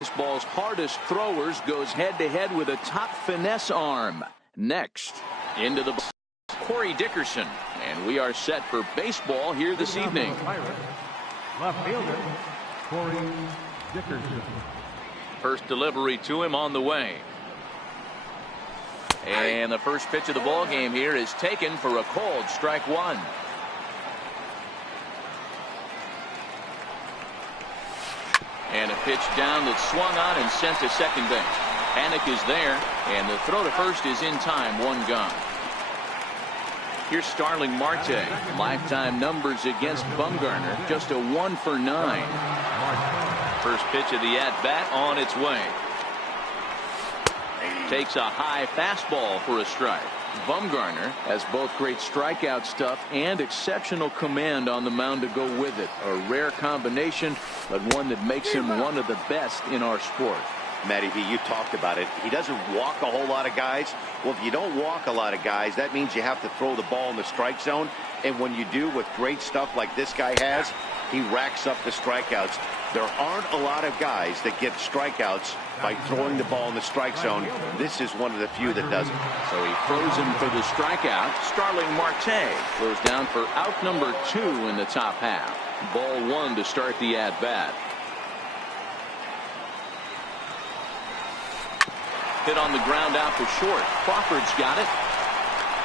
Baseball's hardest throwers goes head-to-head with a top finesse arm. Next, into the Corey Dickerson, and we are set for baseball here this evening. Left fielder, Corey Dickerson. First delivery to him on the way. And the first pitch of the ball game here is taken for a called strike one. And a pitch down that's swung on and sent to second base. Panic is there, and the throw to first is in time, one gone. Here's Starling Marte. Lifetime numbers against Bumgarner, just a 1 for 9. First pitch of the at-bat on its way. Takes a high fastball for a strike. Bumgarner has both great strikeout stuff and exceptional command on the mound to go with it. A rare combination, but one that makes him one of the best in our sport. Matty V, you talked about it. He doesn't walk a whole lot of guys. Well, if you don't walk a lot of guys, that means you have to throw the ball in the strike zone. And when you do, with great stuff like this guy has, he racks up the strikeouts. There aren't a lot of guys that get strikeouts by throwing the ball in the strike zone. This is one of the few that doesn't. So he throws him for the strikeout. Starling Marte throws down for out number 2 in the top half. Ball 1 to start the at-bat. Hit on the ground out to short. Crawford's got it.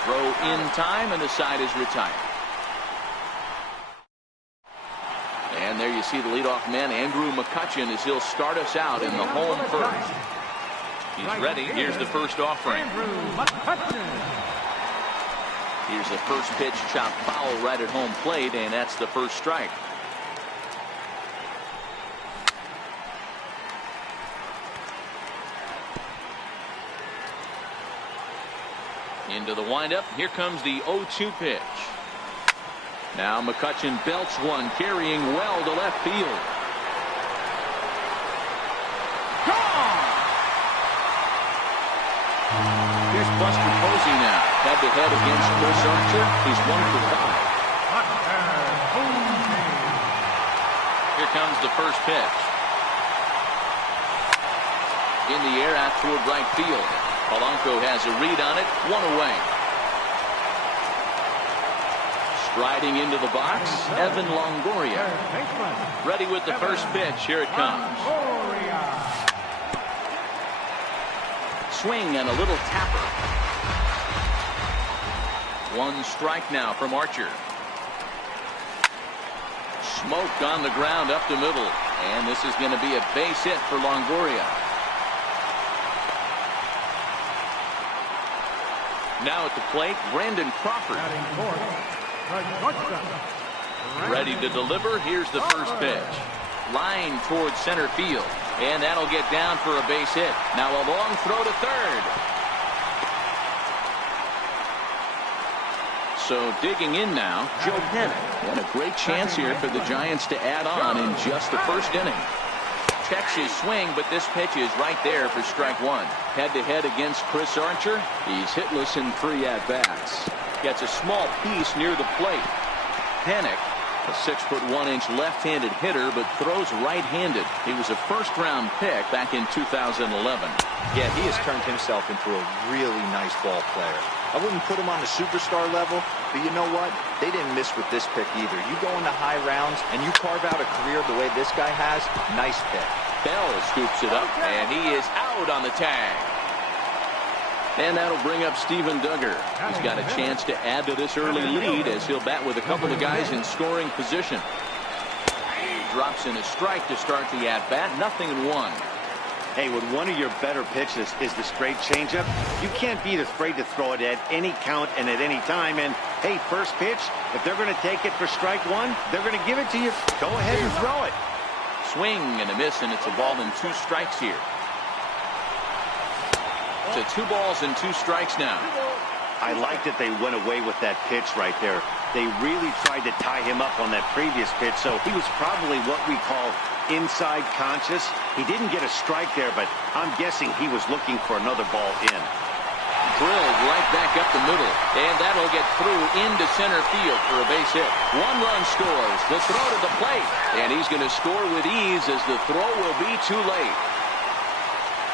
Throw in time, and the side is retired. And there you see the leadoff man, Andrew McCutchen, as he'll start us out in the home first. He's ready. Here's the first offering. Here's the first pitch, chopped foul right at home plate, and that's the first strike. Into the windup. Here comes the 0-2 pitch. Now McCutchen belts one, carrying well to left field. Gone! Here's Buster Posey now. Head-to-head against Chris Archer. He's 1 for 5. Here comes the first pitch. In the air out toward right field. Polanco has a read on it. 1 away. Striding into the box, Evan Longoria. Ready with the first pitch. Here it comes. Swing and a little tapper. 1 strike now from Archer. Smoked on the ground up the middle. And this is going to be a base hit for Longoria. Now at the plate, Brandon Crawford. Ready to deliver. Here's the first pitch. Line towards center field. And that'll get down for a base hit. Now a long throw to third. So digging in now, Joe Panic. And a great chance here for the Giants to add on in just the first inning. Checks his swing, but this pitch is right there for strike 1. Head-to-head against Chris Archer. He's hitless in 3 at-bats. Gets a small piece near the plate. Panic, a 6'1" left-handed hitter, but throws right-handed. He was a first-round pick back in 2011. Yeah, he has turned himself into a really nice ball player. I wouldn't put him on the superstar level, but you know what? They didn't miss with this pick either. You go into high rounds and you carve out a career the way this guy has. Nice pick. Bell scoops it up, and he is out on the tag. And that'll bring up Steven Duggar. He's got a chance to add to this early lead as he'll bat with a couple of guys in scoring position. Drops in a strike to start the at-bat. 0-1. Hey, when one of your better pitches is the straight changeup, you can't be afraid to throw it at any count and at any time. And, hey, first pitch, if they're going to take it for strike 1, they're going to give it to you. Go ahead and throw it. Swing and a miss, and it's a ball and 2 strikes here. To 2 balls and 2 strikes now. I like that they went away with that pitch right there. They really tried to tie him up on that previous pitch, so he was probably what we call inside conscious. He didn't get a strike there, but I'm guessing he was looking for another ball in. Drilled right back up the middle, and that'll get through into center field for a base hit. 1 run scores. The throw to the plate, and he's going to score with ease as the throw will be too late.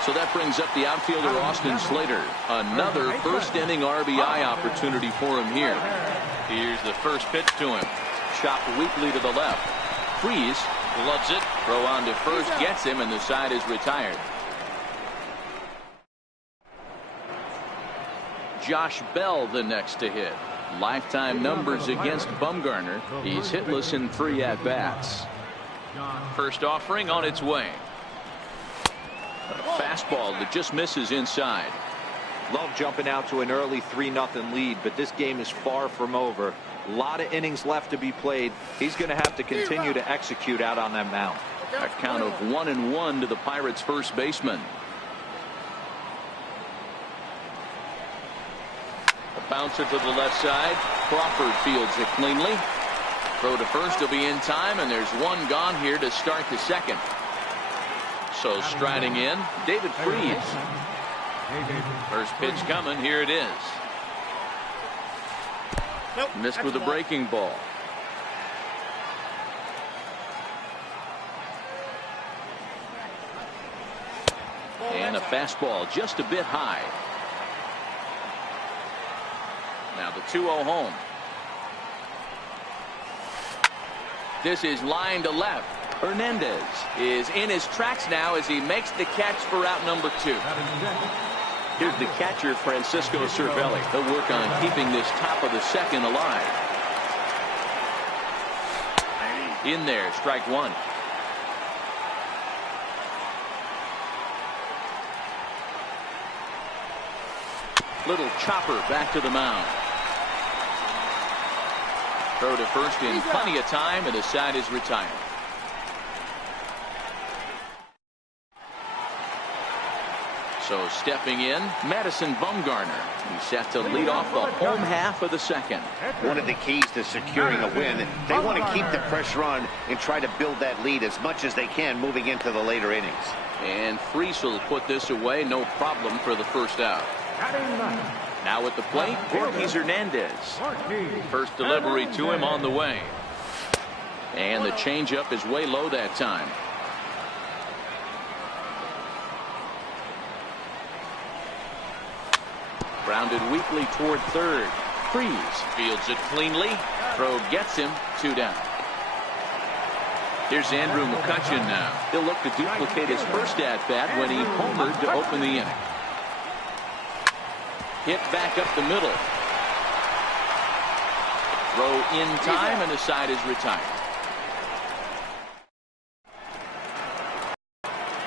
So that brings up the outfielder Austin Slater. Another first inning RBI opportunity for him here. Here's the first pitch to him. Chopped weakly to the left. Freeze gloves it. Throw on to first, gets him, and the side is retired. Josh Bell the next to hit. Lifetime numbers against Bumgarner. He's hitless in 3 at-bats. First offering on its way. A fastball that just misses inside. Love jumping out to an early 3-0 lead, but this game is far from over. A lot of innings left to be played. He's going to have to continue to execute out on that mound. A count of 1-1 to the Pirates' first baseman. A bouncer to the left side. Crawford fields it cleanly. Throw to first will be in time, and there's one gone here to start the second. So striding in, David Freese. First pitch coming. Here it is. Missed with a breaking ball. And a fastball just a bit high. Now the 2-0 home. This is line to left. Hernandez is in his tracks now as he makes the catch for out number 2. Here's the catcher, Francisco Cervelli. He'll work on keeping this top of the second alive. In there, strike 1. Little chopper back to the mound. Throw to first in plenty of time, and the side is retired. So stepping in, Madison Bumgarner. He's set to lead off the home half of the second. One of the keys to securing a win, they want to keep the pressure on and try to build that lead as much as they can moving into the later innings. And Freese will put this away, no problem for the first out. Now at the plate, Ortiz Hernandez. First delivery to him on the way. And the changeup is way low that time. Grounded weakly toward third. Freese fields it cleanly. Throw gets him. 2 down. Here's Andrew McCutchen now. He'll look to duplicate his first at-bat when he homered to open the inning. Hit back up the middle. Throw in time, and the side is retired.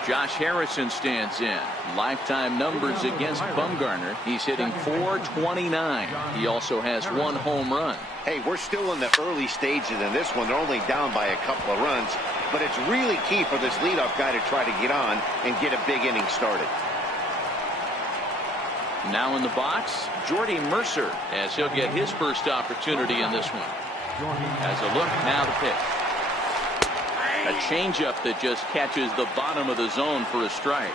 Josh Harrison stands in. Lifetime numbers against Bumgarner. He's hitting .429. He also has 1 home run. Hey, we're still in the early stages in this one. They're only down by a couple of runs, but it's really key for this leadoff guy to try to get on and get a big inning started. Now in the box, Jordy Mercer, as he'll get his first opportunity in this one. As a look, now the pitch. A changeup that just catches the bottom of the zone for a strike.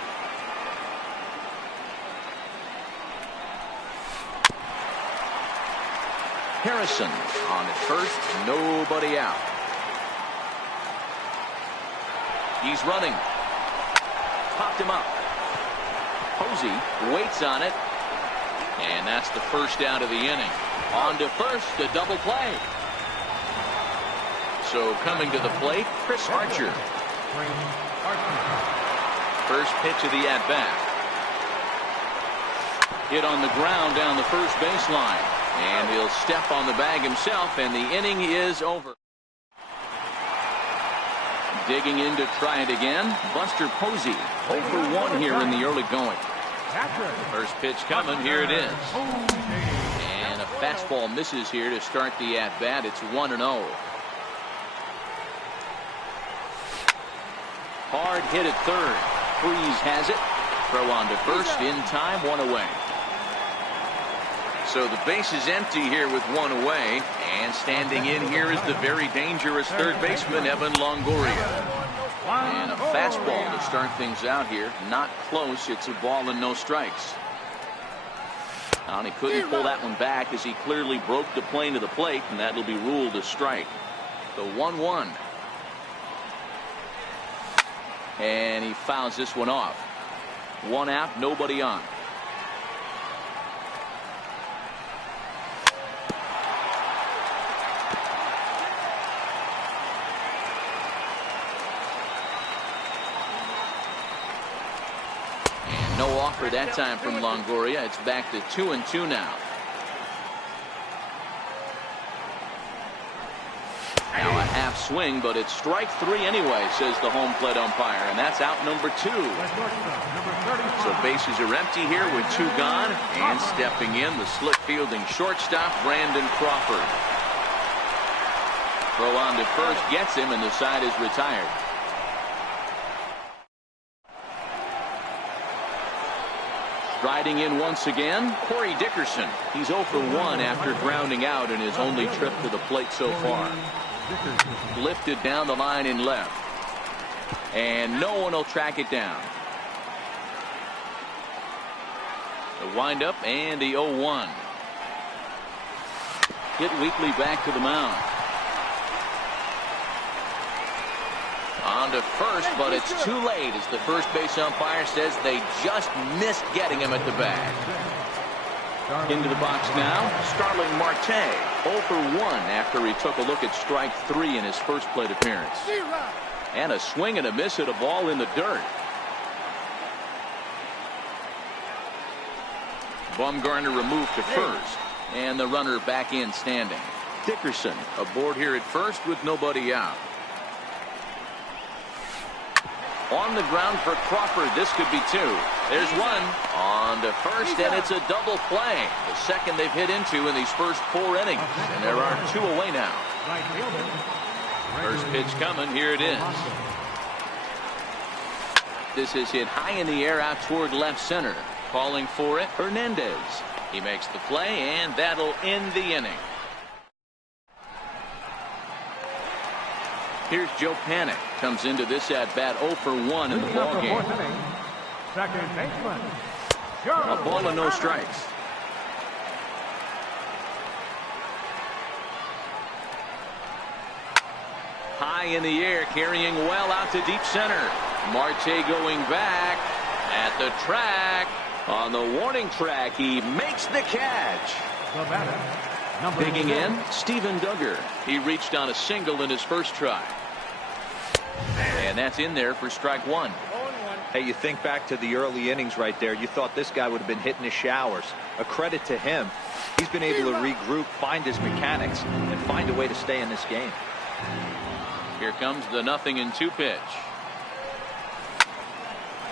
Harrison on at first, nobody out. He's running. Popped him up. Posey waits on it. And that's the first out of the inning. On to first, a double play. So coming to the plate, Chris Archer. First pitch of the at-bat. Hit on the ground down the first baseline. And he'll step on the bag himself, and the inning is over. Digging in to try it again, Buster Posey. 0 for 1 here in the early going. First pitch coming, here it is. And a fastball misses here to start the at-bat. It's 1-0. Hard hit at third. Freese has it. Throw on to first, in time, 1 away. So the base is empty here with 1 away, and standing in here is the very dangerous third baseman, Evan Longoria. And a fastball to start things out here. Not close. It's a ball and no strikes. And he couldn't pull that one back as he clearly broke the plane to the plate, and that'll be ruled a strike. The 1-1. And he fouls this one off. One out, nobody on. And no offer that time from Longoria. It's back to 2-2 now. Now a half swing, but it's strike three anyway, says the home plate umpire, and that's out number 2. So bases are empty here with 2 gone, and stepping in, the slick fielding shortstop, Brandon Crawford. Throw on to first gets him, and the side is retired. Striding in once again, Corey Dickerson. He's 0 for 1 after grounding out in his only trip to the plate so far. Lifted down the line in left. And no one will track it down. The windup and the 0-1. Hit weakly back to the mound. On to first, but it's too late as the first base umpire says they just missed getting him at the bag. Into the box now, Starling Marte, 0 for 1 after he took a look at strike 3 in his first plate appearance. And a swing and a miss at a ball in the dirt. Bumgarner removed to first, and the runner back in standing. Dickerson aboard here at first with nobody out. On the ground for Crawford. This could be 2. There's one. On to first, and it's a double play. The second they've hit into in these first 4 innings. And there are 2 away now. First pitch coming. Here it is. This is hit high in the air out toward left center. Calling for it, Hernandez. He makes the play, and that'll end the inning. Here's Joe Panik. Comes into this at bat 0 for 1 in the ball game. Second baseman. A ball and no strikes. High in the air, carrying well out to deep center. Marte going back at the track. On the warning track, he makes the catch. Digging in, Steven Duggar. He reached on a single in his first try. And that's in there for strike 1. Hey, you think back to the early innings right there. You thought this guy would have been hitting his showers. A credit to him. He's been able to regroup, find his mechanics, and find a way to stay in this game. Here comes the 0-2 pitch.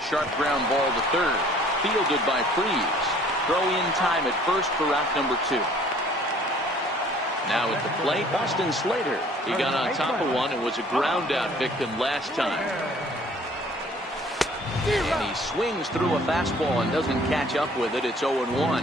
Sharp ground ball to third. Fielded by Freese. Throw in time at first for out number 2. Now at the plate, Austin Slater. He got on top of one and was a ground out victim last time. And he swings through a fastball and doesn't catch up with it. It's 0-1.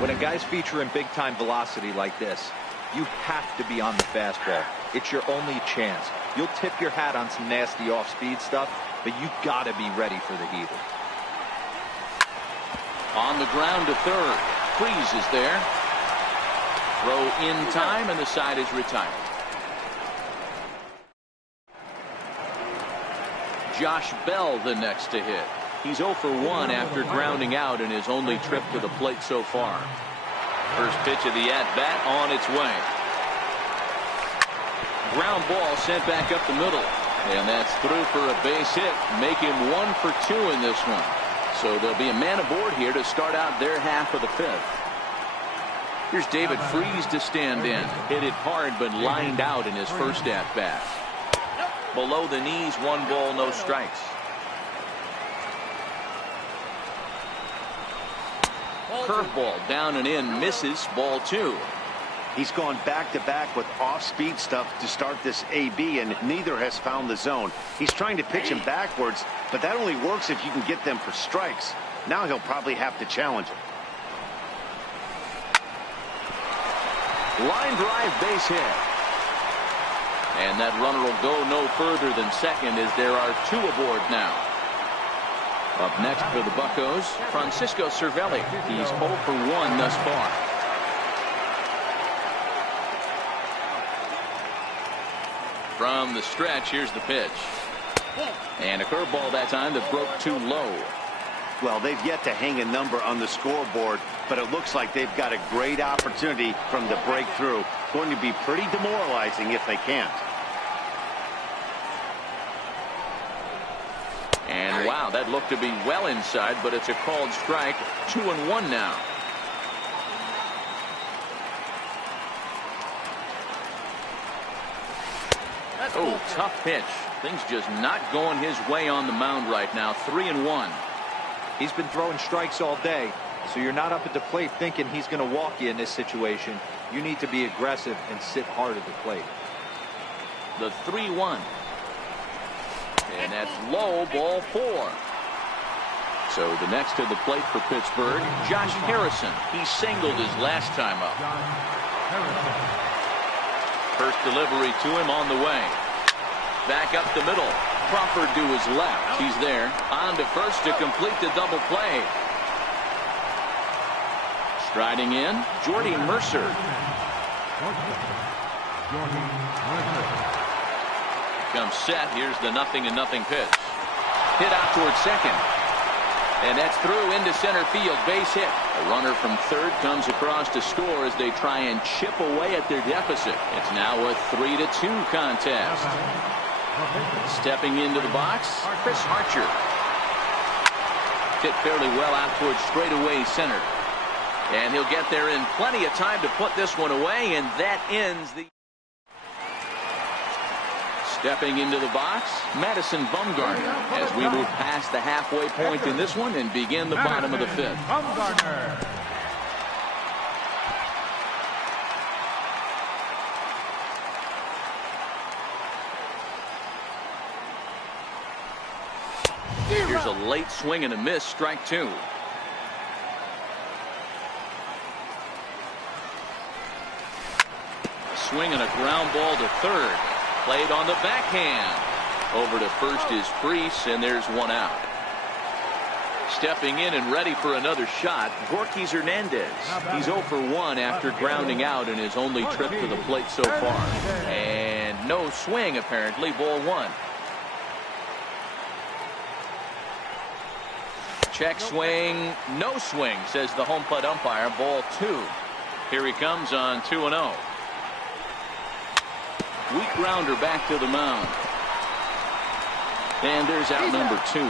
When a guy's featuring big time velocity like this, you have to be on the fastball. It's your only chance. You'll tip your hat on some nasty off speed stuff, but you gotta be ready for the heater. On the ground to third. Freese is there. Throw in time, and the side is retired. Josh Bell the next to hit. He's 0 for 1 after grounding out in his only trip to the plate so far. First pitch of the at-bat on its way. Ground ball sent back up the middle. And that's through for a base hit. Make him 1 for 2 in this one. So there'll be a man aboard here to start out their half of the 5th. Here's David Freese to stand in. Hit it hard, but lined out in his first at-bat. Below the knees, 1 ball, no strikes. Curveball down and in, misses, ball 2. He's gone back-to-back with off-speed stuff to start this AB, and neither has found the zone. He's trying to pitch him backwards, but that only works if you can get them for strikes. Now he'll probably have to challenge him. Line drive, base hit. And that runner will go no further than second as there are 2 aboard now. Up next for the Buccos, Francisco Cervelli. He's 0 for 1 thus far. From the stretch, here's the pitch. And a curveball that time that broke too low. Well, they've yet to hang a number on the scoreboard, but it looks like they've got a great opportunity from the breakthrough. Going to be pretty demoralizing if they can't. And wow, that looked to be well inside, but it's a called strike. 2-1 now. Oh, tough pitch. Things just not going his way on the mound right now. 3-1. He's been throwing strikes all day, so you're not up at the plate thinking he's going to walk you in this situation. You need to be aggressive and sit hard at the plate. The 3-1. And that's low, ball 4. So the next to the plate for Pittsburgh, Josh Harrison. He singled his last time up. First delivery to him on the way. Back up the middle. Crawford to his left. He's there. On to first to complete the double play. Striding in, Jordy Mercer. Comes set. Here's the 0-0 pitch. Hit out towards second. And that's through into center field. Base hit. A runner from third comes across to score as they try and chip away at their deficit. It's now a 3-2 contest. Stepping into the box, Chris Archer. Hit fairly well out towards straightaway center. And he'll get there in plenty of time to put this one away, and that ends the... Stepping into the box, Madison Bumgarner, as we move past the halfway point in this one and begin the bottom of the fifth. Bumgarner. Here's a late swing and a miss, strike 2. A swing and a ground ball to third. Played on the backhand. Over to first is Priest, and there's one out. Stepping in and ready for another shot, Gorky Hernandez. He's 0 for 1 after grounding out in his only trip to the plate so far. And no swing, apparently, ball 1. Check swing, no swing, says the home plate umpire. Ball 2. Here he comes on 2-0. Weak grounder back to the mound. And there's out number 2.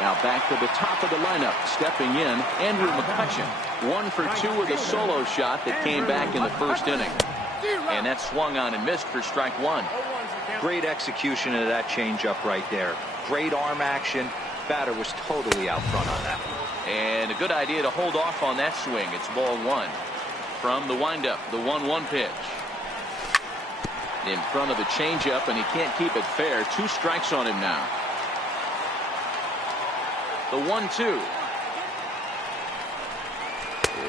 Now back to the top of the lineup. Stepping in, Andrew McCutchen. 1 for 2 with a solo shot that came back in the first inning. And that swung on and missed for strike 1. Great execution of that changeup right there. Great arm action. Batter was totally out front on that. And a good idea to hold off on that swing. It's ball 1. From the windup, the 1-1 pitch. In front of the changeup, and he can't keep it fair. 2 strikes on him now. The 1-2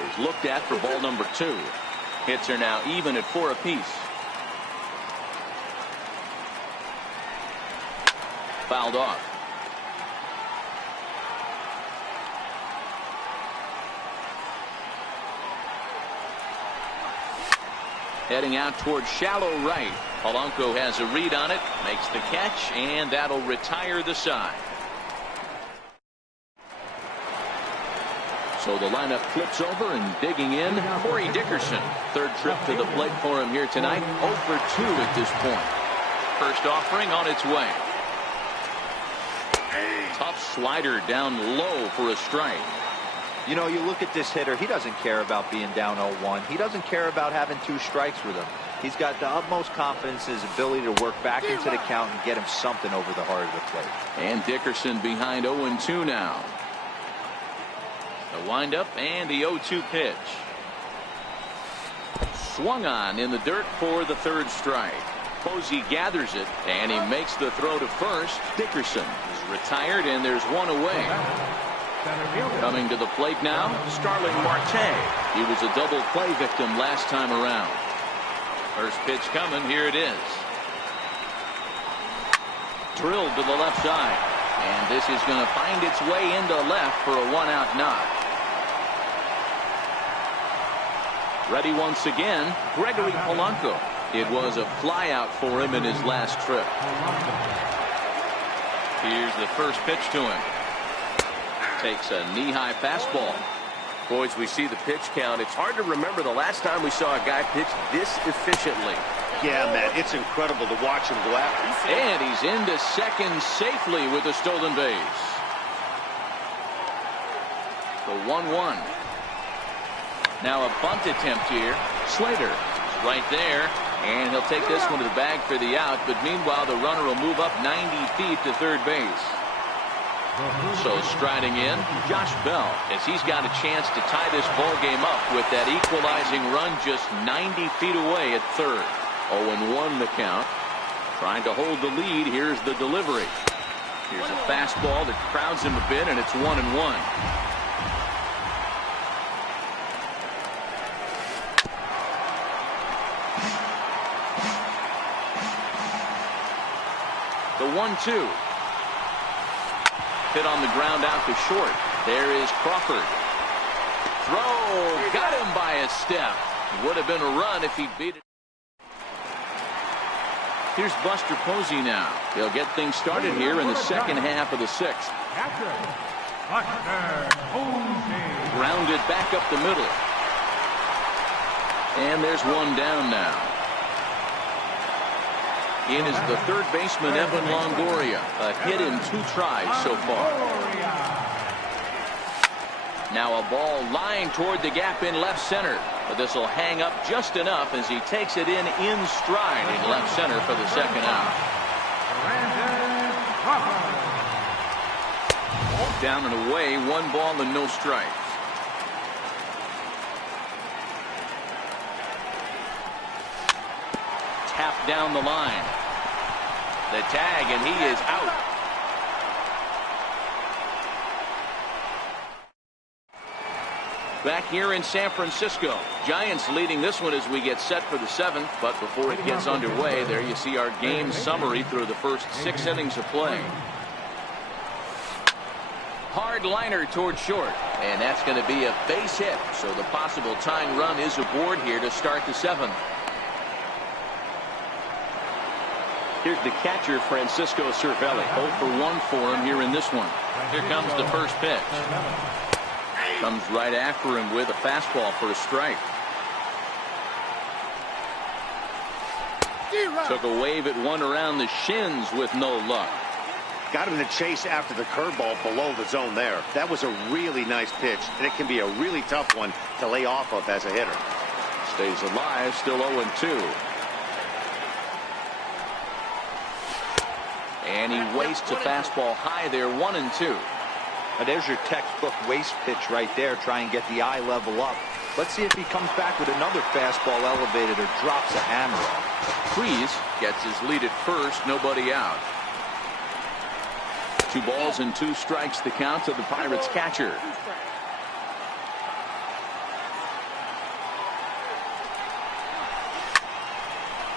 is looked at for ball number 2. Hits are now even at 4 apiece. Fouled off. Heading out towards shallow right. Polanco has a read on it, makes the catch, and that'll retire the side. So the lineup flips over and digging in, Corey Dickerson. Third trip to the plate for him here tonight. 0 for 2 at this point. First offering on its way. Tough slider down low for a strike. You know, you look at this hitter, he doesn't care about being down 0-1. He doesn't care about having 2 strikes with him. He's got the utmost confidence in his ability to work back into the count and get him something over the heart of the plate. And Dickerson behind 0-2 now. The windup and the 0-2 pitch. Swung on in the dirt for the third strike. Posey gathers it, and he makes the throw to first. Dickerson is retired, and there's one away. Coming to the plate now, Starling Marte. He was a double play victim last time around. First pitch coming, here it is. Drilled to the left side. And this is going to find its way into left for a 1-out knock. Ready once again, Gregory Polanco. It was a flyout for him in his last trip. Here's the first pitch to him. Takes a knee-high fastball. Boys, we see the pitch count. It's hard to remember the last time we saw a guy pitch this efficiently. Yeah, Matt, it's incredible to watch him go after. And he's into second safely with a stolen base. The 1-1. Now a bunt attempt here. Slater is right there. And he'll take this one to the bag for the out. But meanwhile, the runner will move up 90 feet to third base. So striding in, Josh Bell, as he's got a chance to tie this ball game up with that equalizing run just 90 feet away at third. 0-1 the count. Trying to hold the lead. Here's the delivery. Here's a fastball that crowds him a bit, and it's 1-1. The 1-2. Hit on the ground out to short. There is Crawford. Throw. Got him by a step. Would have been a run if he'd beat it. Here's Buster Posey now. They'll get things started here in the second half of the sixth. Grounded back up the middle. And there's one down now. In is the third baseman, Evan Longoria. A hit in 2 tries so far. Now a ball lined toward the gap in left center. But this will hang up just enough as he takes it in stride in left center for the second out. Down and away, 1 ball and no strikes. Tap down the line. The tag, and he is out. Back here in San Francisco, Giants leading this one as we get set for the 7th. But before it gets underway, there you see our game summary through the first 6 innings of play. Hard liner toward short, and that's going to be a base hit. So the possible tying run is aboard here to start the 7th. Here's the catcher, Francisco Cervelli. 0 for 1 for him here in this one. Here comes the first pitch. Comes right after him with a fastball for a strike. Took a wave at one around the shins with no luck. Got him to chase after the curveball below the zone there. That was a really nice pitch, and it can be a really tough one to lay off of as a hitter. Stays alive, still 0-2. And he wastes a fastball high there, 1-2. Now there's your textbook waste pitch right there. Try and get the eye level up. Let's see if he comes back with another fastball elevated or drops a hammer. Freeze gets his lead at first, nobody out. 2 balls and 2 strikes the count to the Pirates catcher.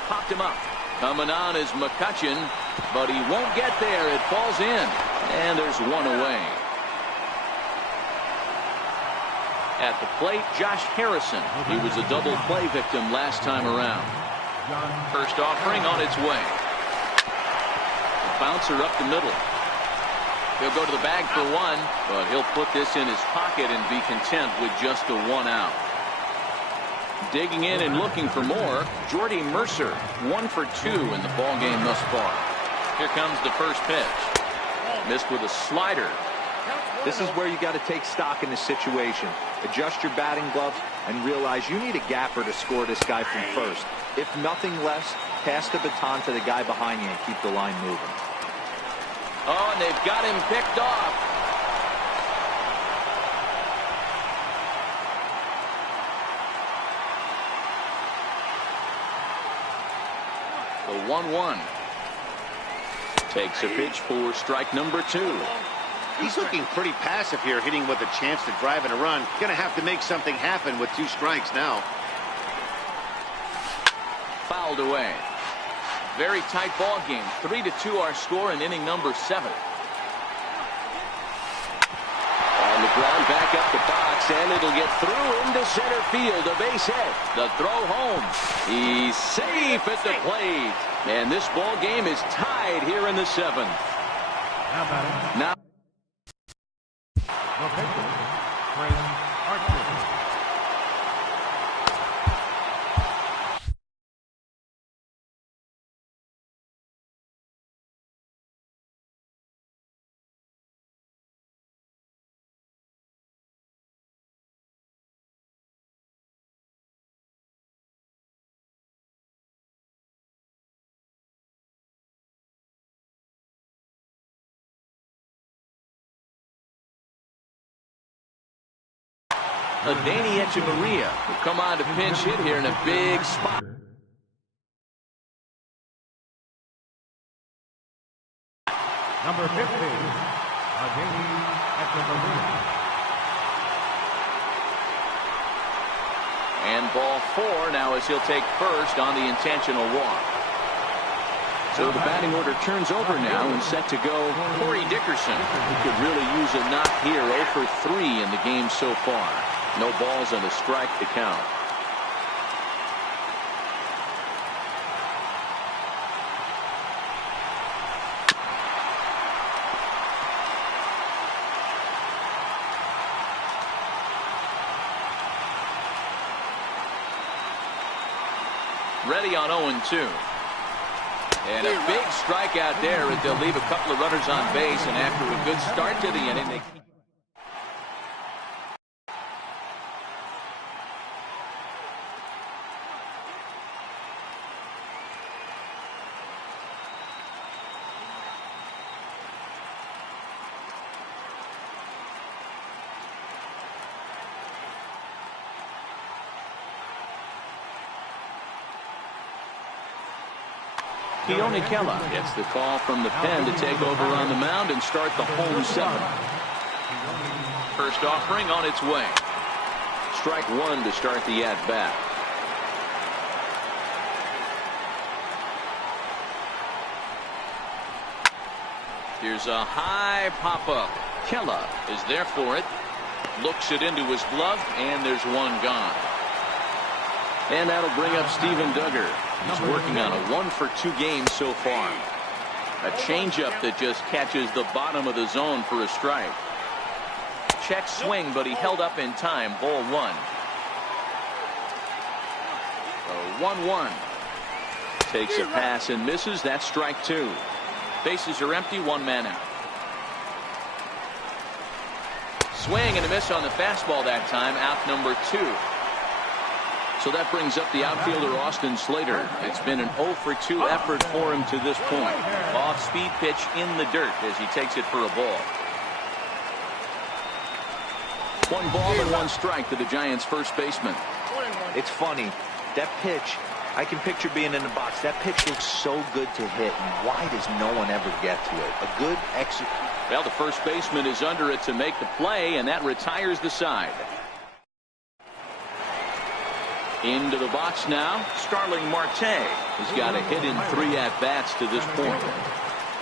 Popped him up. Coming on is McCutchen, but he won't get there. It falls in, and there's 1 away. At the plate, Josh Harrison. He was a double play victim last time around. First offering on its way. The bouncer up the middle. He'll go to the bag for 1, but he'll put this in his pocket and be content with just a 1 out. Digging in and looking for more, Jordy Mercer, 1 for 2 in the ball game thus far. Here comes the first pitch. Missed with a slider. This is where you got to take stock in the situation. Adjust your batting gloves and realize you need a gapper to score this guy from first. If nothing less, pass the baton to the guy behind you and keep the line moving. Oh, and they've got him picked off. The 1-1. Takes a pitch for strike number 2. He's looking pretty passive here, hitting with a chance to drive in a run. Gonna have to make something happen with 2 strikes now. Fouled away. Very tight ball game. 3-2 our score in inning number 7. On the ground, back up the box, and it'll get through into center field. A base hit. The throw home. He's safe at the plate. And this ball game is tied here in the 7th. Now batting. Now The pitcher, Chris Archer. Danny Echeverria will come on to pinch hit here in a big spot. Number 50, Danny Echeverria. And ball 4 now as he'll take first on the intentional walk. So the batting order turns over now and set to go Corey Dickerson, who could really use a knock here. 0 for 3 in the game so far. No balls and a strike to count. Ready on 0-2. And a big strikeout there as they'll leave a couple of runners on base, and after a good start to the inning, they keep. Keone Kela gets the call from the pen to take over on the mound and start the home 7th. First offering on its way. Strike 1 to start the at-bat. Here's a high pop-up. Kela is there for it. Looks it into his glove, and there's one gone. And that'll bring up Steven Duggar. He's working on a 1 for 2 game so far. A changeup that just catches the bottom of the zone for a strike. Check swing, but he held up in time. Ball 1. So 1-1. Takes a pass and misses. That's strike 2. Bases are empty. 1 man out. Swing and a miss on the fastball that time. Out number 2. So that brings up the outfielder Austin Slater. It's been an 0 for 2 effort for him to this point. Off-speed pitch in the dirt as he takes it for a ball. 1 ball and 1 strike to the Giants' first baseman. It's funny. That pitch, I can picture being in the box. That pitch looks so good to hit, and why does no one ever get to it? A good execution. Well, the first baseman is under it to make the play, and that retires the side. Into the box now, Starling Marte has got a hit in 3 at-bats to this point.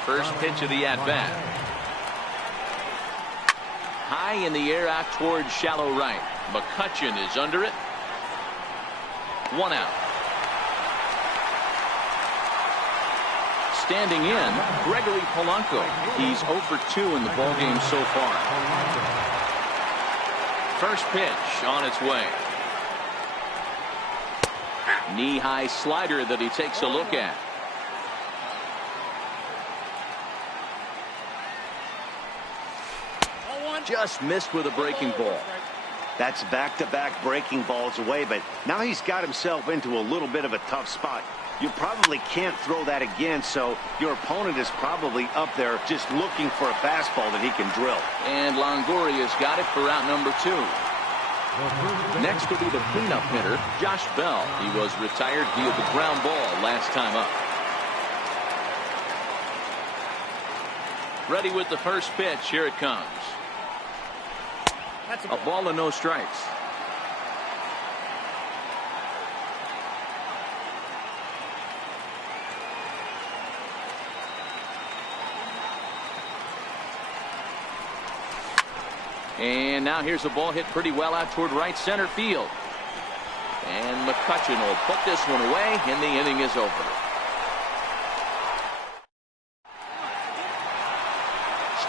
First pitch of the at-bat. High in the air out towards shallow right. McCutchen is under it. 1 out. Standing in, Gregory Polanco. He's 0 for 2 in the ballgame so far. First pitch on its way. Knee-high slider that he takes a look at. Just missed with a breaking ball. That's back-to-back breaking balls away, but now he's got himself into a little bit of a tough spot. You probably can't throw that again, so your opponent is probably up there just looking for a fastball that he can drill. And Longoria's got it for out number 2. Next will be the cleanup hitter, Josh Bell. He was retired via the ground ball last time up. Ready with the first pitch. Here it comes. A ball and no strikes. And now here's a ball hit pretty well out toward right center field. And McCutchen will put this one away, and the inning is over.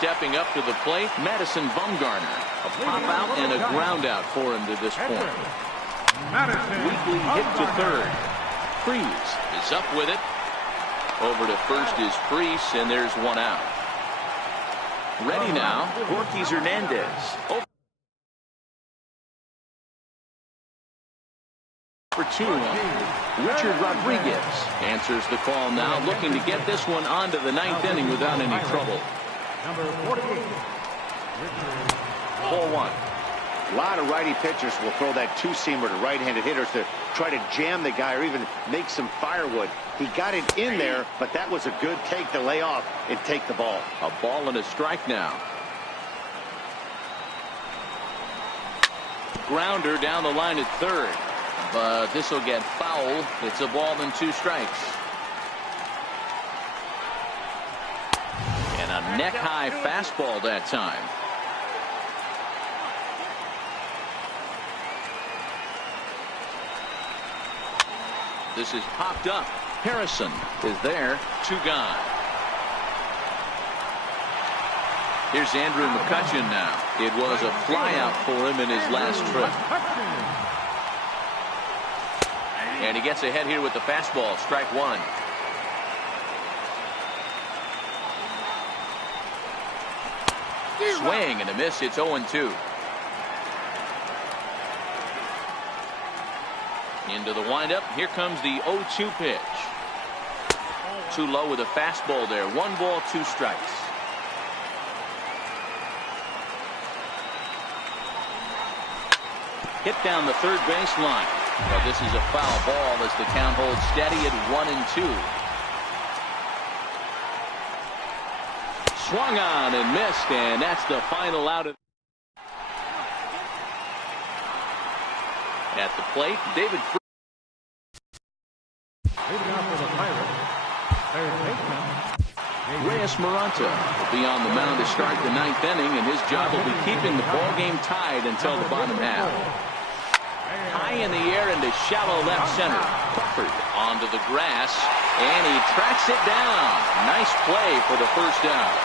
stepping up to the plate, Madison Bumgarner. A pop out and a ground out for him to this point. Weekly hit to third. Freeze is up with it. Over to first is Freese, and there's one out. Ready now, Jorge Hernandez. For 2, Richard Rodriguez answers the call now, looking to get this one onto the 9th inning without any trouble. Number 48. Ball 1. A lot of righty pitchers will throw that two-seamer to right-handed hitters to try to jam the guy or even make some firewood. He got it in there, but that was a good take to lay off and take the ball. A ball and a strike now. Grounder down the line at third. But this will get foul. It's a ball and 2 strikes. And a neck-high fastball that time. This is popped up. Harrison is there. 2 gone. Here's Andrew McCutchen now. It was a flyout for him in his last trip. And he gets ahead here with the fastball. Strike 1. Swing and a miss. It's 0-2. Into the windup. Here comes the 0-2 pitch. Too low with a fastball there. 1 ball, 2 strikes. Hit down the third base line. Well, this is a foul ball as the count holds steady at 1-2. Swung on and missed, and that's the final out of. At the plate, David. Leading off for the Pirates, third baseman. Reyes Maranta will be on the mound to start the 9th inning, and his job will be keeping the ball game tied until the bottom half. High in the air into shallow left center. Crawford onto the grass, and he tracks it down. Nice play for the first out.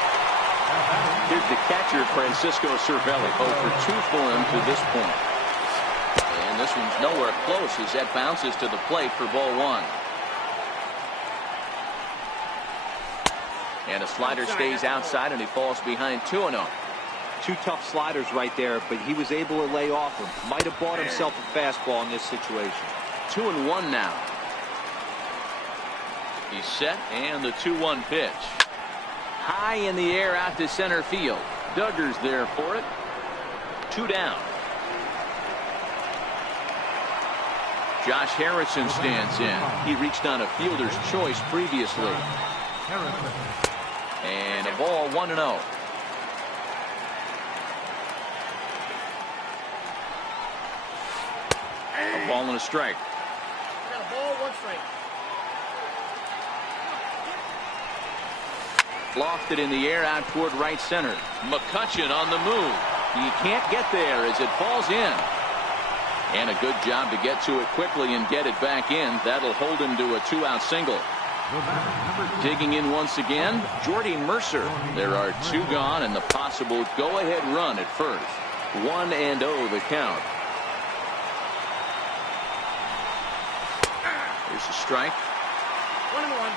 Here's the catcher, Francisco Cervelli. 0 for 2 for him to this point. And this one's nowhere close as that bounces to the plate for ball 1. And a slider stays outside, and he falls behind 2-0. 2 tough sliders right there, but he was able to lay off them. Might have bought himself a fastball in this situation. 2-1 now. He's set, and the 2-1 pitch. High in the air out to center field. Duggar's there for it. 2 down. Josh Harrison stands in. He reached on a fielder's choice previously. And a ball, 1-0. A ball and a strike. Got a ball, 1 strike. Lofted in the air out toward right center. McCutchen on the move. He can't get there as it falls in. And a good job to get to it quickly and get it back in. That'll hold him to a 2-out single. Digging in once again, Jordy Mercer. There are 2 gone and the possible go-ahead run at first. 1-0 the count. Here's a strike. 1-1.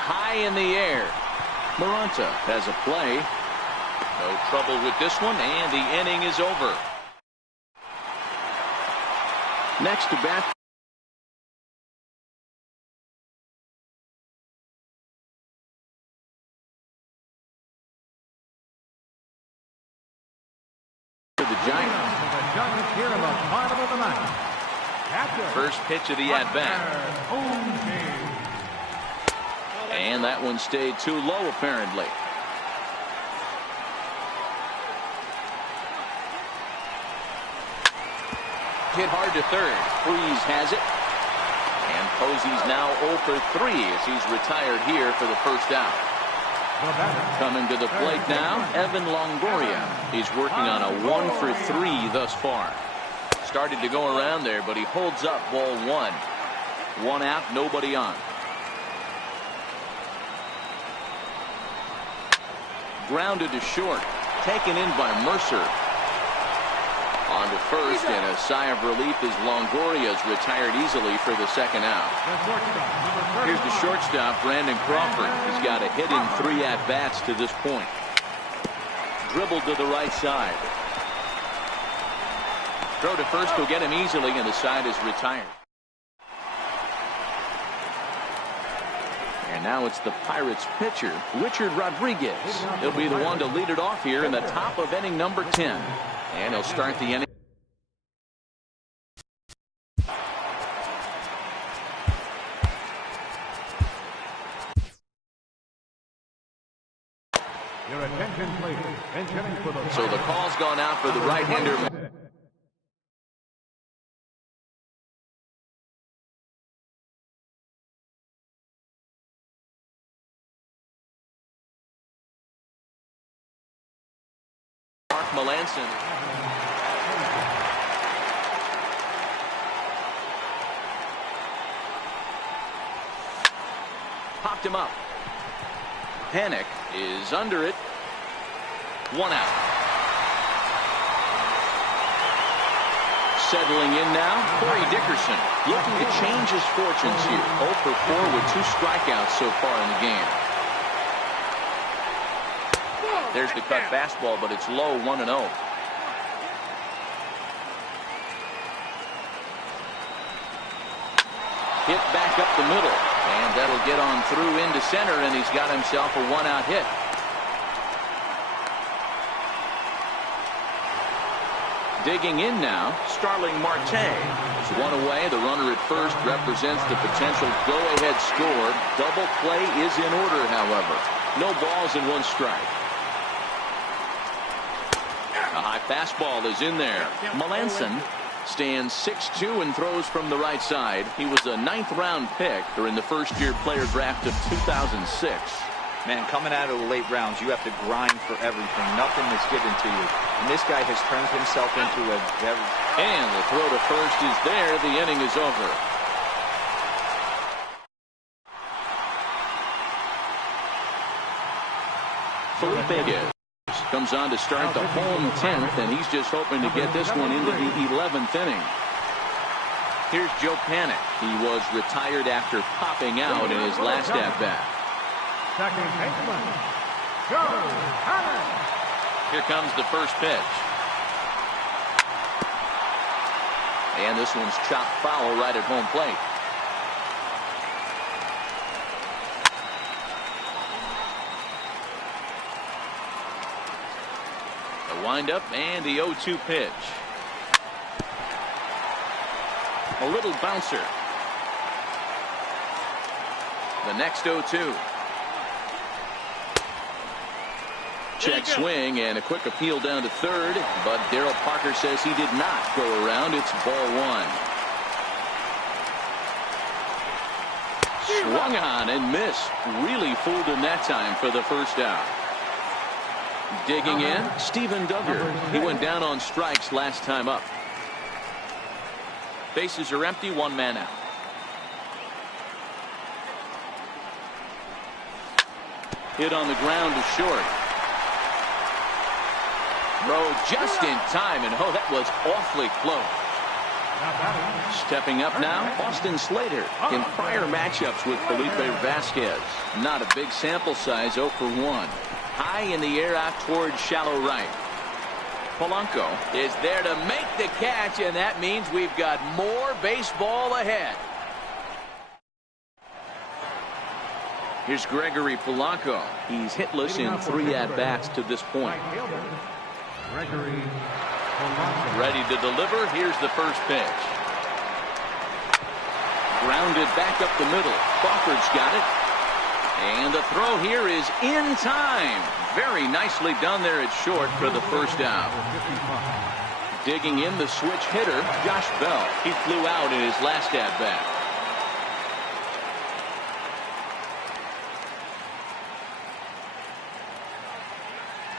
High in the air. Maranta has a play. No trouble with this one, and the inning is over. Next to bat. For the Giants. Here in the bottom of the 9th. First pitch of the at-bat. And that one stayed too low, apparently. Hit hard to third. Freeze has it. And Posey's now 0 for 3 as he's retired here for the first out. Coming to the plate now, Evan Longoria. He's working on a 1 for 3 thus far. Started to go around there, but he holds up ball 1. 1 out, nobody on. Grounded to short. Taken in by Mercer. On to first, and a sigh of relief as Longoria's retired easily for the second out. Here's the shortstop, Brandon Crawford. He's got a hit in 3 at-bats to this point. Dribbled to the right side. Throw to first will get him easily, and the side is retired. And now it's the Pirates pitcher, Richard Rodriguez. He'll be the one to lead it off here in the top of inning number 10. And he'll start the inning. Your attention, please. So the call's gone out for the right-hander. Melanson. Popped him up. Panic is under it. 1 out. Settling in now, Corey Dickerson looking to change his fortunes here. 0 for 4 with 2 strikeouts so far in the game. There's the cut fastball, but it's low, 1-0. Hit back up the middle, and that'll get on through into center, and he's got himself a 1-out hit. Digging in now, Starling Marte. It's 1 away. The runner at first represents the potential go-ahead score. Double play is in order, however. No balls and 1 strike. A high fastball is in there. Melanson stands 6'2" and throws from the right side. He was a 9th-round pick during the first-year player draft of 2006. Man, coming out of the late rounds, you have to grind for everything. Nothing is given to you. And this guy has turned himself into a very... And the throw to first is there. The inning is over. Felipe comes on to start the home 10th, and he's just hoping to get this one into the 11th inning. Here's Joe Panic. He was retired after popping out in his last at-bat. Second baseman, Joe Panic. Here comes the first pitch. And this one's chopped foul right at home plate. Wind-up and the 0-2 pitch. A little bouncer. The next 0-2. Check swing and a quick appeal down to third, but Darryl Parker says he did not go around. It's ball 1. Swung on and missed. Really fooled him that time for the first out. Digging in, Steven Duggar. He went down on strikes last time up. Bases are empty, 1 man out. Hit on the ground to short. Throw just in time, and oh, that was awfully close. Stepping up now, Austin Slater. In prior matchups with Felipe Vasquez. Not a big sample size, 0 for 1. High in the air out towards shallow right. Polanco is there to make the catch, and that means we've got more baseball ahead. Here's Gregory Polanco. He's hitless in 3 at-bats to this point. Gregory Polanco. Ready to deliver. Here's the first pitch. Grounded back up the middle. Crawford's got it. And the throw here is in time. Very nicely done there at short for the first out. Digging in the switch hitter, Josh Bell. He flew out in his last at-bat.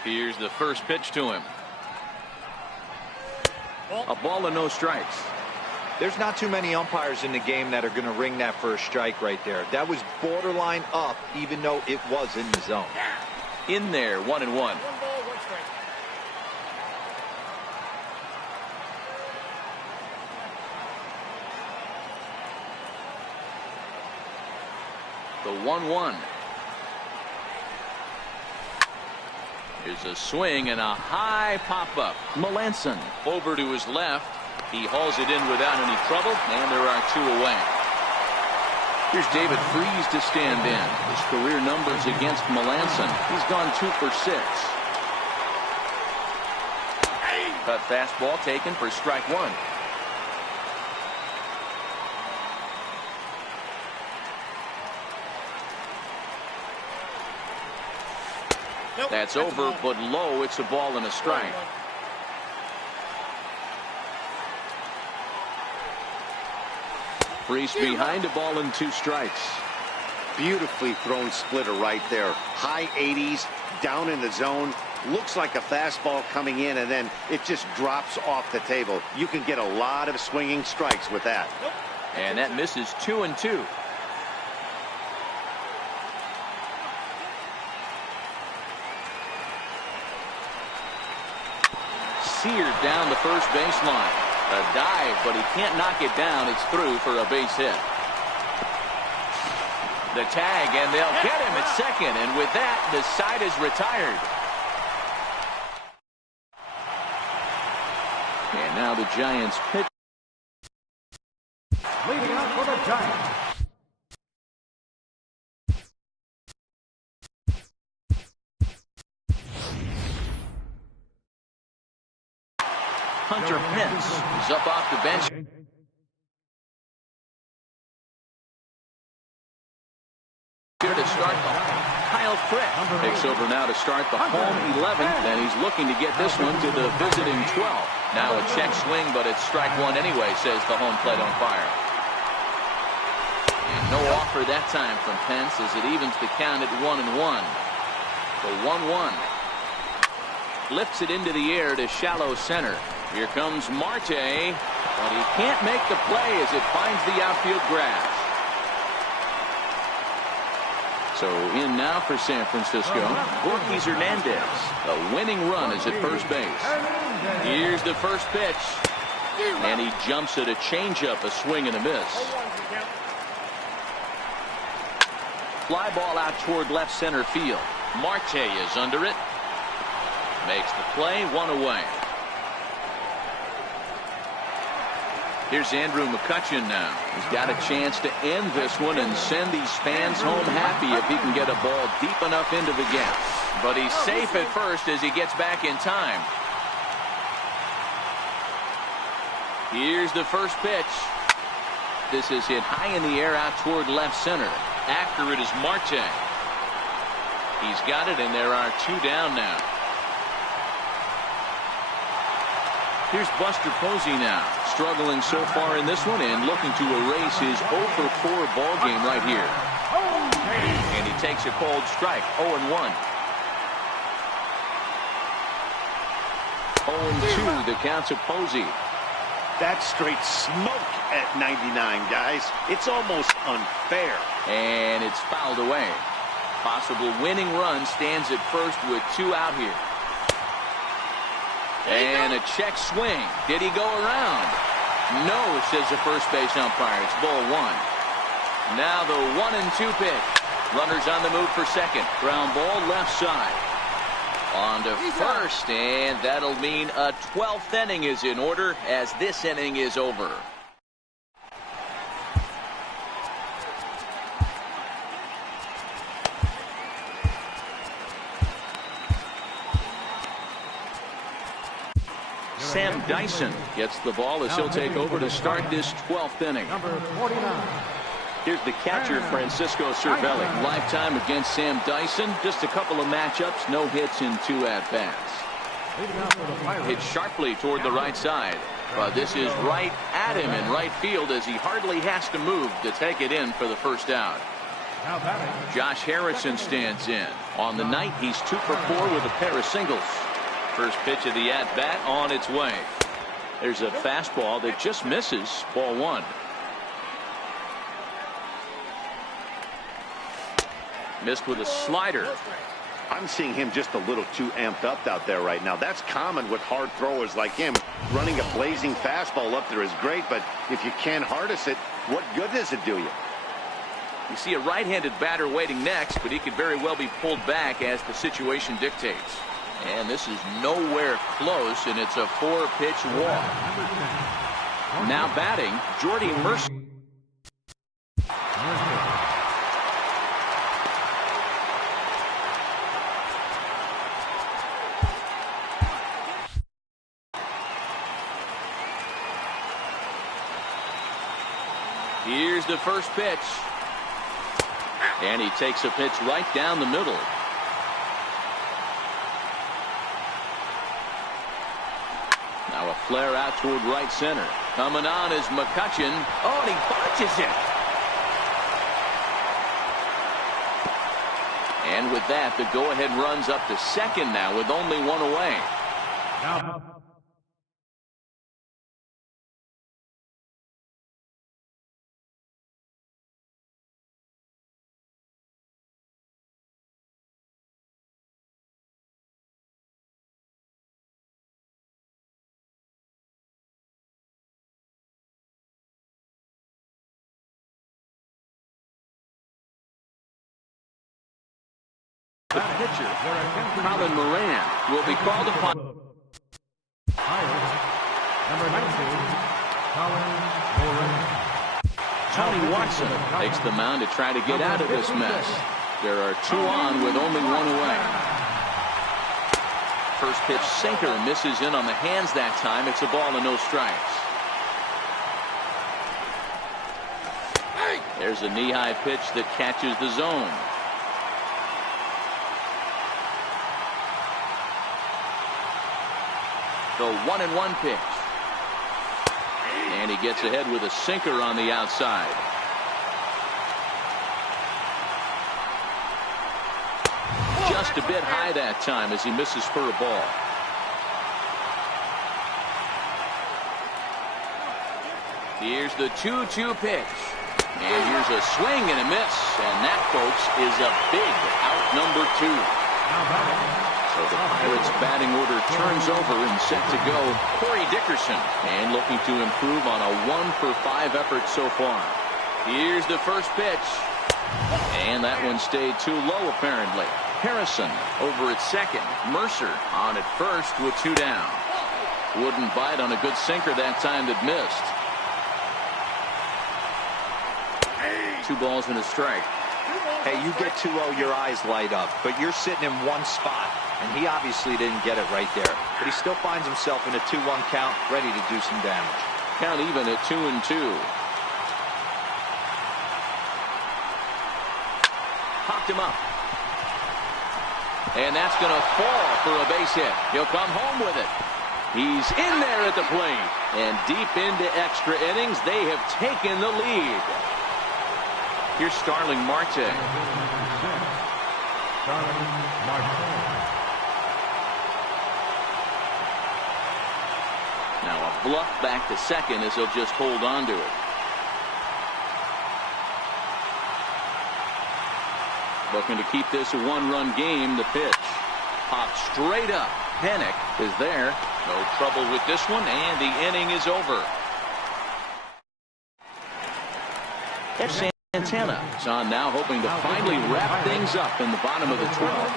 Here's the first pitch to him. A ball and no strikes. There's not too many umpires in the game that are going to ring that first strike right there. That was borderline up, even though it was in the zone. in there, 1-1. One ball, one strike. The 1-1. Here's a swing and a high pop-up. Melanson over to his left. He hauls it in without any trouble, and there are 2 away. Here's David Freese to stand in. His career numbers against Melanson. He's gone 2 for 6. Cut fastball taken for strike 1. Nope, That's over, but low. It's a ball and a strike. Freese behind a ball and 2 strikes. Beautifully thrown splitter right there. High 80s, down in the zone. Looks like a fastball coming in, and then it just drops off the table. You can get a lot of swinging strikes with that. Nope. And that misses 2-2. Seared down the first baseline. A dive, but he can't knock it down. It's through for a base hit. The tag, and they'll get him at second. And with that, the side is retired. And now the Giants pitch. Leading out for the Giants. Hunter Pence is up off the bench. Here to start the Kyle Frick takes over now to start the home 11. Then he's looking to get this one to the visiting 12. Now a check swing, but it's strike 1 anyway, says the home plate umpire. And no offer that time from Pence as it evens the count at 1-1. The 1-1. Lifts it into the air to shallow center. Here comes Marte, but he can't make the play as it finds the outfield grass. So in now for San Francisco, Borges Hernandez. The winning run is at first base. Here's the first pitch. And he jumps at a changeup, a swing and a miss. Fly ball out toward left center field. Marte is under it. Makes the play, 1 away. Here's Andrew McCutchen now. He's got a chance to end this one and send these fans home happy if he can get a ball deep enough into the gap. But he's safe at first as he gets back in time. Here's the first pitch. This is hit high in the air out toward left center. After it is Marte. He's got it, and there are 2 down now. Here's Buster Posey now, struggling so far in this one and looking to erase his 0-for-4 ball game right here. And he takes a cold strike, 0-1. 0-2, the count to Posey. That's straight smoke at 99, guys. It's almost unfair. And it's fouled away. Possible winning run stands at first with 2 out here. And a check swing. Did he go around? No, says the first base umpire. It's ball 1. Now the 1-2 pitch. Runners on the move for second. Ground ball left side. On to first, and that'll mean a 12th inning is in order as this inning is over. Sam Dyson gets the ball as he'll take over to start this 12th inning. Number 49. Here's the catcher, Francisco Cervelli. Lifetime against Sam Dyson. Just a couple of matchups, no hits in 2 at-bats. Leading out for the Pirates. Hit sharply toward the right side. But this is right at him in right field as he hardly has to move to take it in for the first out. Now batting. Josh Harrison stands in. On the night, he's 2 for 4 with a pair of singles. First pitch of the at-bat on its way. There's a fastball that just misses, ball 1. Missed with a slider. I'm seeing him just a little too amped up out there right now. That's common with hard throwers like him. Running a blazing fastball up there is great, but if you can't harness it, what good does it do you? You see a right-handed batter waiting next, but he could very well be pulled back as the situation dictates. And this is nowhere close, and it's a 4-pitch walk. Now batting, Jordy Mercer. Here's the first pitch. And he takes a pitch right down the middle. Now a flare out toward right center. Coming on is McCutchen. Oh, and he botches it. And with that, the go-ahead runs up to second now with only one away. Now. The pitcher, Colin Moran, will be called upon. Number 19, Colin Moran. Tony Watson takes the mound to try to get out of this mess. There are 2 on with only 1 away. First pitch sinker misses in on the hands that time. It's a ball and no strikes. There's a knee-high pitch that catches the zone. The 1-1 pitch. And he gets ahead with a sinker on the outside. Just a bit high that time as he misses for a ball. Here's the 2-2 pitch. And here's a swing and a miss. And that, folks, is a big out number 2. So the Pirates' batting order turns over and set to go. Corey Dickerson, and looking to improve on a 1-for-5 effort so far. Here's the first pitch. And that one stayed too low, apparently. Harrison over at second. Mercer on at first with 2 down. Wouldn't bite on a good sinker that time that missed. 2 balls and a strike. Hey, you get 2-0, your eyes light up, but you're sitting in one spot, and he obviously didn't get it right there. But he still finds himself in a 2-1 count, ready to do some damage. Count even at 2-2. Popped him up. And that's going to fall for a base hit. He'll come home with it. He's in there at the plate. And deep into extra innings, they have taken the lead. Here's Starling Marte. Now a bluff back to second as he'll just hold on to it. Looking to keep this a 1-run game. The pitch popped straight up. Panic is there. No trouble with this one, and the inning is over. Santana is on now, hoping to finally wrap things up in the bottom of the 12th.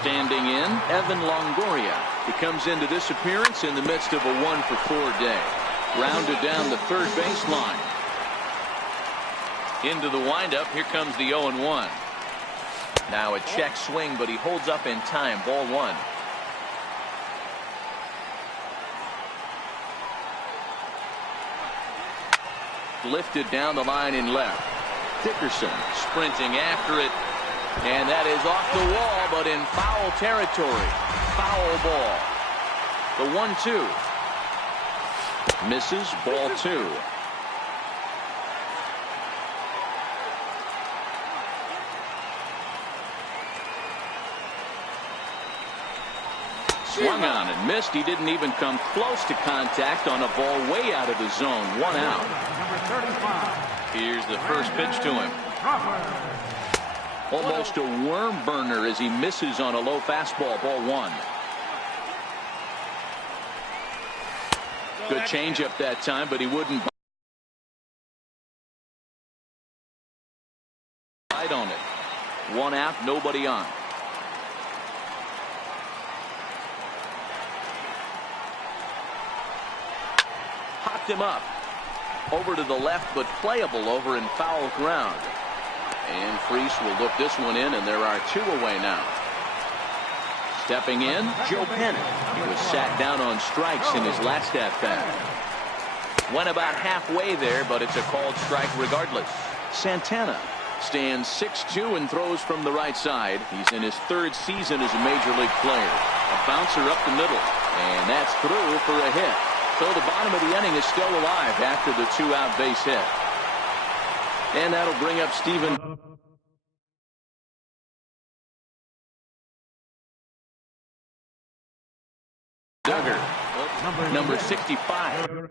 Standing in, Evan Longoria. He comes into this appearance in the midst of a 1-for-4 day. Rounded down the third baseline. Into the windup. Here comes the 0-1. Now a check swing, but he holds up in time. Ball 1. Lifted down the line in left. Dickerson sprinting after it. And that is off the wall, but in foul territory. Foul ball. The 1-2. Misses. Ball 2. Swung on and missed. He didn't even come close to contact on a ball way out of the zone. 1 out. Here's the first pitch to him. Almost a worm burner as he misses on a low fastball. Ball 1. Good changeup that time, but he wouldn't bite on it. 1 out, nobody on. Popped him up. Over to the left, but playable over in foul ground. And Freese will look this one in, and there are 2 away now. Stepping in, Joe Pennant. He was sat down on strikes in his last at-bat. Went about halfway there, but it's a called strike regardless. Santana stands 6'2" and throws from the right side. He's in his 3rd season as a major league player. A bouncer up the middle, and that's through for a hit. So the bottom of the inning is still alive after the 2-out base hit. And that'll bring up Steven Duggar, number 65.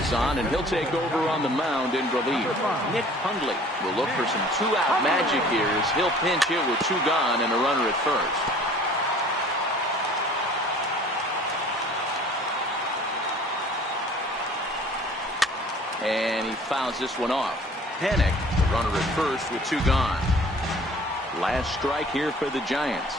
Is on, and he'll take over on the mound in relief. Nick Hundley will look for some 2-out magic here as he'll pinch hit with 2 gone and a runner at first. And he fouls this one off. Panic, the runner at first with 2 gone. Last strike here for the Giants.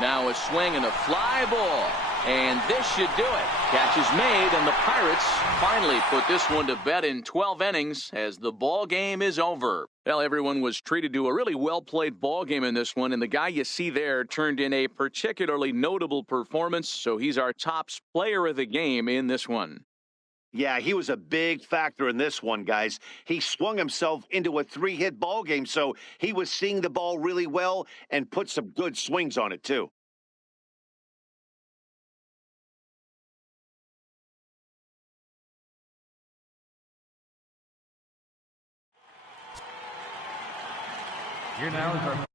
Now a swing and a fly ball. And this should do it. Catch is made, and the Pirates finally put this one to bed in 12 innings as the ball game is over. Well, everyone was treated to a really well-played ball game in this one, and the guy you see there turned in a particularly notable performance, so he's our top player of the game in this one. Yeah, he was a big factor in this one, guys. He swung himself into a 3-hit ball game, so he was seeing the ball really well and put some good swings on it, too. Here now is our